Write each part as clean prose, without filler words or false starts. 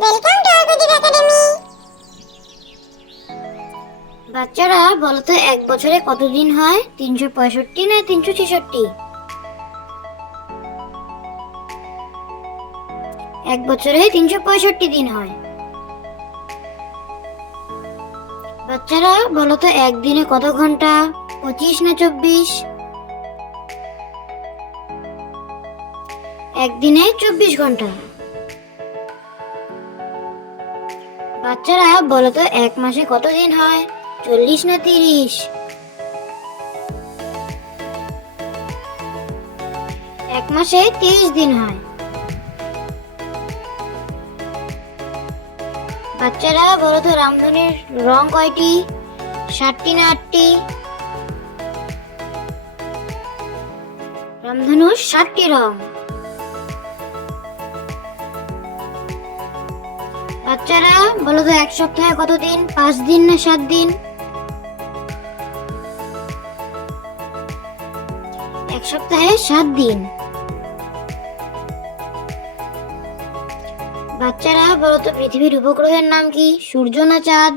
Welcome to Arabic academy. বাচ্চারা বলো তো, এক বছরে কতদিন হয়? 365 না 366? এক বছরে 365 দিন হয়। বাচ্চারা বলো তো, একদিনে কত ঘন্টা? 25 না 24? একদিনে 24 ঘন্টা। বাচ্চারা বলো তো, এক মাসে কত দিন হয়? 40 না 30? এক মাসে 30 দিন হয়। বাচ্চারা বলো তো, রামধনুর রং কয়টি? 7টি না 8টি? রামধনুর 7টি রং। বাচ্চারা বলো তো, এক সপ্তাহে কত দিন? 5 দিন না 7 দিন? এক সপ্তাহে 7 দিন। বাচ্চারা বলো তো, পৃথিবীর উপগ্রহের নাম কি? সূর্য না চাঁদ?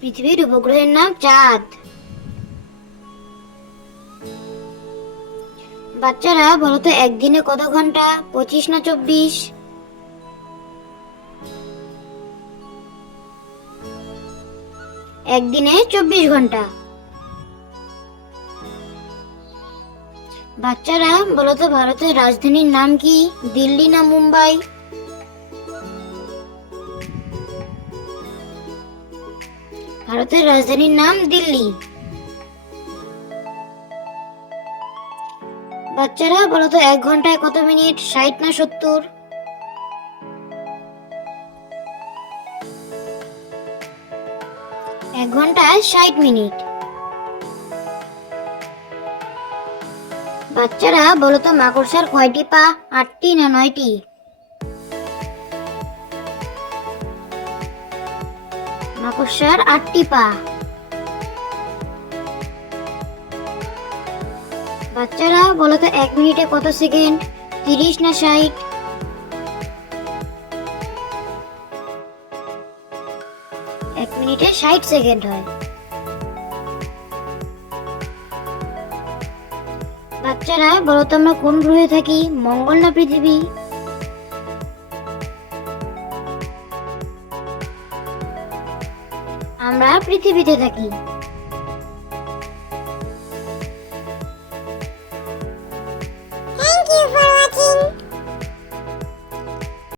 পৃথিবীর উপগ্রহের নাম চাঁদ। বাচ্চারা বলো তো, একদিনে কত ঘন্টা? 25 না 24? একদিনে 24 ঘন্টা। বাচ্চারা বলো তো, ভারতের রাজধানীর নাম কি? দিল্লি না মুম্বাই? ভারতের রাজধানীর নাম দিল্লি। বাচ্চারা বলো তো, এক ঘন্টায় কত মিনিট? 60 না 70? এক ঘন্টায় 60 মিনিট। বাচ্চারা বলো তো, মাকড়সার কয়টি পা? 8টি না 9টি? মাকড়সার 8টি পা। বাচ্চারা বলো তো, এক মিনিটে কত সেকেন্ড? 30 না 60? এক মিনিটে 60 সেকেন্ড হয়। বাচ্চারা বলো তো, আমরা কোন গ্রহে থাকি? মঙ্গল না পৃথিবী? আমরা পৃথিবীতে থাকি।